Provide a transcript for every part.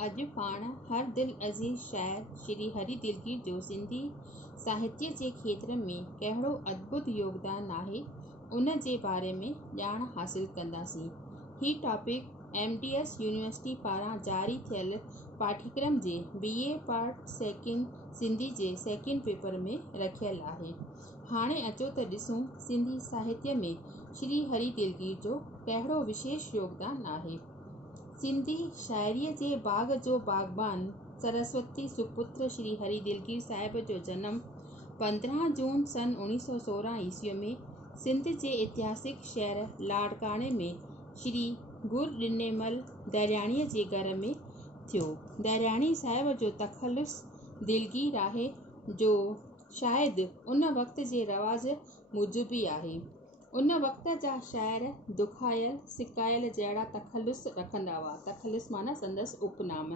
अॼु पाण हर दिल अज़ीज़ शाइर श्री हरि दिलगीर जो सिंधी साहित्य जे खेत्र में कहिड़ो अद्भुत योगदान आहे उन जे बारे में ॼाण हासिल कंदासीं। ही टॉपिक MDS यूनिवर्सिटी पारां जारी थियल पाठ्यक्रम जे BA पार्ट सेकेंड सिंधी जे सेकेंड पेपर में रखियल आहे। हाणे अचो त ॾिसूं सिंधी साहित्य में श्री हरि दिलगीर जो कहिड़ो विशेष योगदान आहे। सिंधी शाइरीअ जे बाग़ जो बाग़बान सरस्वती सुपुत्र श्री हरि दिलगीर साहिब जो जन्म 15 जून सन 1916 ईस्वीअ में सिंध जे ऐतिहासिक शहर लाड़काणे में श्री गुरॾिनेमल दरियाणीअ जे घर में थियो। दरियाणी साहिब जो तख़ल्लुस दिलगीर आहे, जो शायदि उन वक़्त जे रवाज मूजिबि ई आहे। उन वक़्त जा शाइर दुखायल सिकायल जहिड़ा तख़ल्लुस रखंदा हुआ। तख़ल्लुस माना संदसि उपनाम।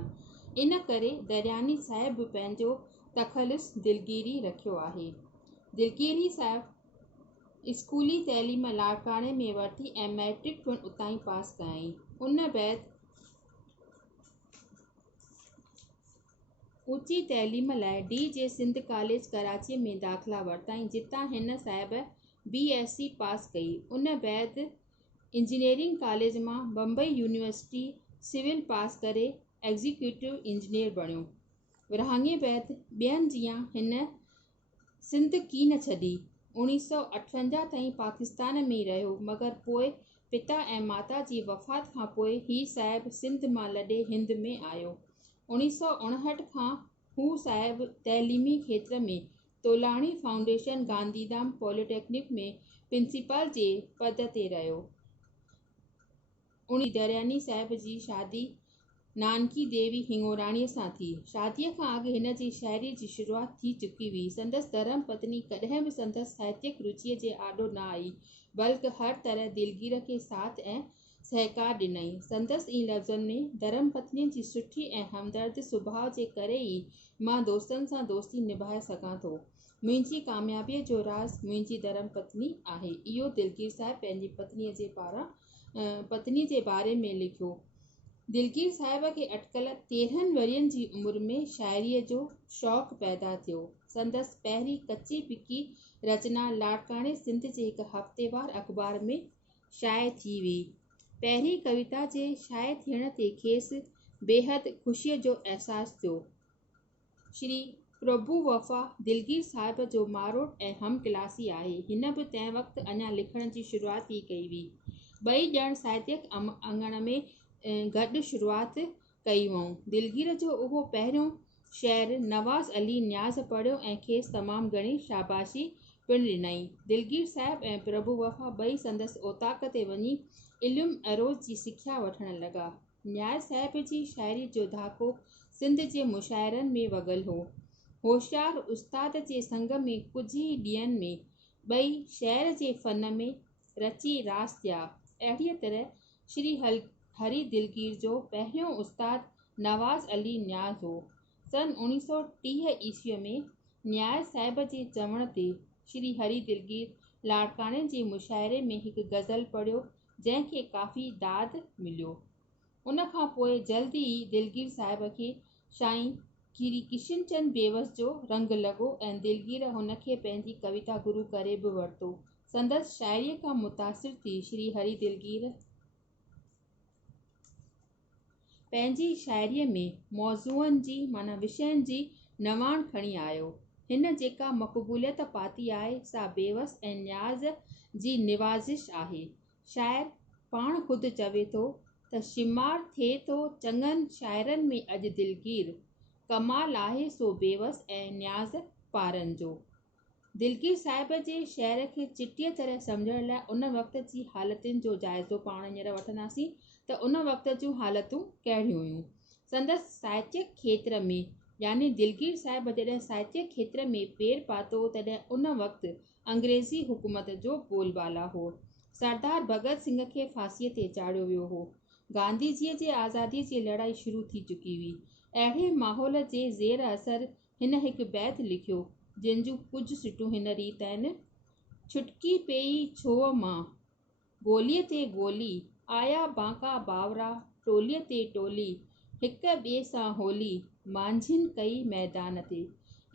इन करे दरियानी साहिब पंहिंजो तख़ल्लुस दिलगीरी रखियो आहे। दिलगीरी साहिब स्कूली तइलीम लाड़काणे में वरिती ऐं मैट्रिक पिणु उतां ई पास कयईं। उन बैदि ऊची तइलीम लाइ DJ सिंध कॉलेज कराचीअ में दाख़िला वरितईं, जितां हिन साहिब BSc पास कई। उन बैदि इंजीनियरिंग कॉलेज मां बम्बई यूनिवर्सिटी सिविल पास करे एग्जीक्यूटिव इंजीनियर बणियो। विरहाङे बैदि ॿियनि जीअं हिन सिंध की न छॾी। 1958 ताईं पाकिस्तान में ई रहियो, मगर पोइ पिता ऐं माता जी वफ़ात खां पोइ ही साहिब सिंध मां लॾे हिंद में आयो। 1959 खां हू साहिब तइलीमी खेत्र में तोलाणी फाउंडेशन गांधीधाम पॉलिटेक्निक में प्रिंसिपल जे पद ते रहियो। दरियानी साहिब जी शादी नानकी देवी हिंगोराणीअ सां थी। शादीअ खां अॻु हिन जी शाइरी जी शुरूआति थी चुकी हुई। संदसि धर्म पत्नी कॾहिं बि संदसि साहित्यिक रुचीअ जे आॾो न आई, बल्कि हर तरह दिलगीर खे साथ ऐं सहकार ॾिनई। संदसि ई लफ़्ज़नि में, धर्म पत्नीअ जी सुठी ऐं हमदर्द सुभाउ जे करे ई मां दोस्तनि सां दोस्ती निभाए सघां थो। मुंहिंजी कामयाबीअ जो राज़ मुंहिंजी धर्म पत्नी आहे। इहो दिलगीर साहिब पंहिंजी पत्नी जे बारे में लिखियो। दिलगीर साहिब खे अटकल 13 वरियनि जी उमिरि में शाइरीअ जो शौक़ु पैदा थियो। संदसि पहिरीं कच्ची पिकी रचना लाड़काणे सिंध जे हिकु हफ़्तेवार अख़बार में शाया थी हुई। पहिरीं कविता जे शाया थियण ते खेसि बेहद ख़ुशीअ जो अहसासु थियो। श्री प्रभु वफ़ा दिलगीर साहिब जो मारोड़ ऐं हम क्लासी आहे। हिन बि तंहिं वक़्तु अञा लिखण जी शुरूआति ई कई हुई। ॿई ॼण साहित्यिक अंगण में गॾु शुरूआति कई हुअऊं। दिलगीर जो उहो पहिरियों शेर नवाज़ अली न्याज़ पढ़ियो ऐं खेसि तमामु घणी शाबाशी पिणु ॾिनई। दिलगीर साहिब ऐं प्रभु वफ़ा ॿई संदसि ओताक ते वञी इल्मु अरोज़ जी सिख्या वठणु लॻा। न्याज़ साहिब जी शाइरी जो धाको सिंध जे मुशाइरनि में वॻल हो। होशियार उस्ताद जे संग में कुझु ई ॾींहंनि में ॿई शेर जे फ़न में रची रास थिया। अहिड़ीअ तरह श्री हरि दिलगीर जो पहिरियों उस्ताद नवाज़ अली न्याज़ हो। सन 1930 ईस्वीअ में न्याज़ साहिब जे चवण ते श्री हरि दिलगीर लाड़काणे जे मुशाइरे में हिकु गज़ल पढ़ियो, जंहिंखे काफ़ी दाद मिलियो। उन खां पोइ जल्दी ई दिलगीर साहिब खे साईं किशनचंद बेवस जो रंग लॻो ऐं दिलगीर हुन खे पंहिंजी कविता गुरू करे बि वरितो। संदसि शाइरीअ खां मुतासिर थी श्री हरि दिलगीर पंहिंजी शाइरीअ में मौज़ूअनि जी माना विषयनि जी नवाण खणी आयो। हिन जेका मक़बूलियत पाती आहे सा बेवस ऐं न्याज़ जी निवाज़िश आहे। शाइर पाण ख़ुदि चवे थो त शिमार थिए थो चङनि शाइरनि में अॼु दिलगीर, कमाल आहे सो बेवस ऐं न्याज़ पारनि जो। दिलगीर साहिब जे शहर खे चिटीअ तरह सम्झण लाइ उन वक़्त जी हालतुनि जो जाइज़ो पाण हींअर वठंदासीं त उन वक़्त जूं हालतूं कहिड़ियूं हुयूं। संदसि साहित्यिक खेत्र में यानी दिलगीर साहिब जॾहिं साहित्यिक खेत्र में पेर पातो तॾहिं उन वक़्तु अंग्रेज़ी हुकूमत जो बोलबाला हो। सरदार भगत सिंह खे फांसीअ ते चाढ़ियो वियो हो। गांधीजीअ जे आज़ादीअ जी लड़ाई शुरू थी चुकी हुई। अहिड़े माहौल जे ज़ेर असर हिन हिकु बैत लिखियो, जंहिंजूं कुझु सिटूं हिन रीति आहिनि। छुटकी पेई छोह मां गोलीअ ते गोली, आया बांका बावरा टोलीअ ते टोली, हिक ॿिए सां होली मांझिन कई मैदान ते।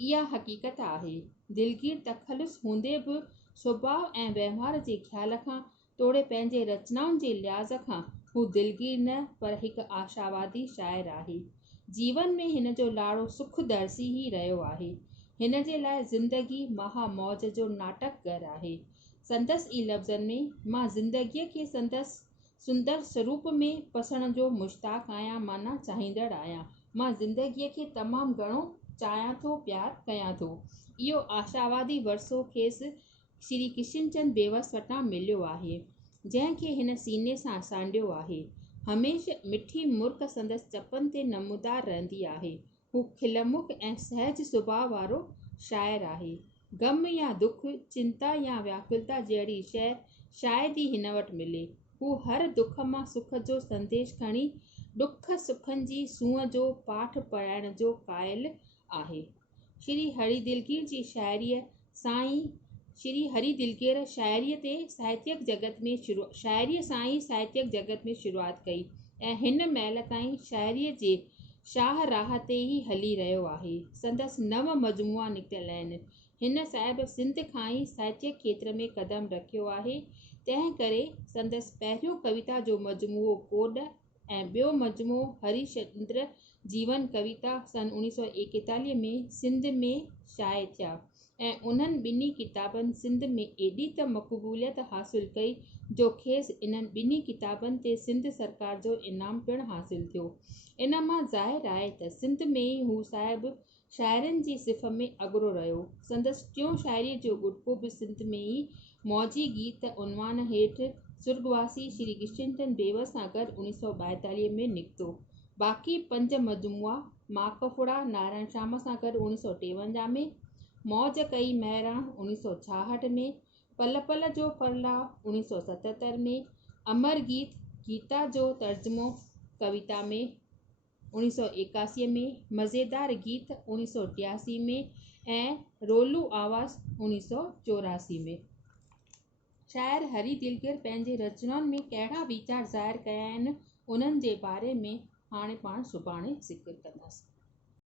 इहा हक़ीक़त आहे। दिलगीर तख़ल्लुस हूंदे बि सुभाउ ऐं वहिंवार जे ख़्याल खां तोड़े पंहिंजे रचनाउनि जे लिहाज़ खां हू दिलगीर न पर हिकु आशावादी शाइर आहे। जीवन में हिन जो लाड़ो सुख दर्शी ई रहियो आहे। हिन जे लाइ ज़िंदगी महामौज जो नाटक घर आहे। संदसि ई लफ़्ज़नि में, मां ज़िंदगीअ खे संदसि सुंदर स्वरूप में पसण जो मुश्ताक़ आहियां, माना चाहींदड़ आहियां। मां ज़िंदगीअ खे तमामु घणो चाहियां थो, प्यार कयां थो। इहो आशावादी वरसो खेसि श्री किशनचंद बेवस वटां मिलियो आहे, जंहिंखे हिन सीने सां सांडियो आहे। हमेशह मिठी मुर्क संदसि चपनि ते नमूदार रहंदी आहे। हू खिलमुख ऐं सहज सुभाउ वारो शाइर आहे। ग़म या दुख, चिंता या व्याकुलता जहिड़ी शइ शायदि ई हिन वटि मिले। हू हर दुख मां सुख जो संदेश खणी ॾुख सुखनि जी सूंहं जो पाठ पढ़ाइण जो क़ाइल आहे। श्री हरि दिलगीर जी शाइरीअ सां ई साहित्यक जगत में शुरूआत कई ऐं हिन महिल ताईं शाइरीअ जे शाहराह ते ई हली रहियो आहे। संदसि 9 मजमूआ निकितल आहिनि। हिन साहिब सिंध खां ई साहित्यक खेत्र में क़दम रखियो आहे। तंहिं करे संदसि पहिरियों कविता जो मजमूओ कोॾ ऐं ॿियो मजमूओ हरिश्चंद्र जीवन कविता सन 1941 में सिंध में शाये थिया ऐं उन्हनि ॿिन्ही किताबनि सिंध में एॾी त मक़बूलियत हासिल कई जो खेसि इन्हनि ॿिन्ही किताबनि ते सिंध सरकार जो इनाम पिणु हासिल थियो। इन मां ज़ाहिर आहे त सिंध में ई हू साहिब शाइरनि जी सिफ़ में अॻिरो रहियो। संदसि टियों शाइरीअ जो गुटको बि सिंध में ई मौजी गीत उनवान हेठि सुर्गवासी श्री किशनचंद बेवस सां गॾु 1942 में निकितो। बाक़ी 5 मजमूआ माकफुड़ा नारायण श्याम सां गॾु 1953 में, मौज कई महिराण 1966 में, पल पल जो फरलाव 1977 में, अमर गीत गीता जो तर्जुमो कविता में 1981 में, मज़ेदार गीत 1983 में ऐं रोलू आवाज़ 1984 में। शाइर हरि दिलगीर पंहिंजे रचनाउनि में कहिड़ा वीचार ज़ाहिर कया आहिनि, उन्हनि जे बारे में हाणे पाण सुभाणे ज़िक्र कंदासीं।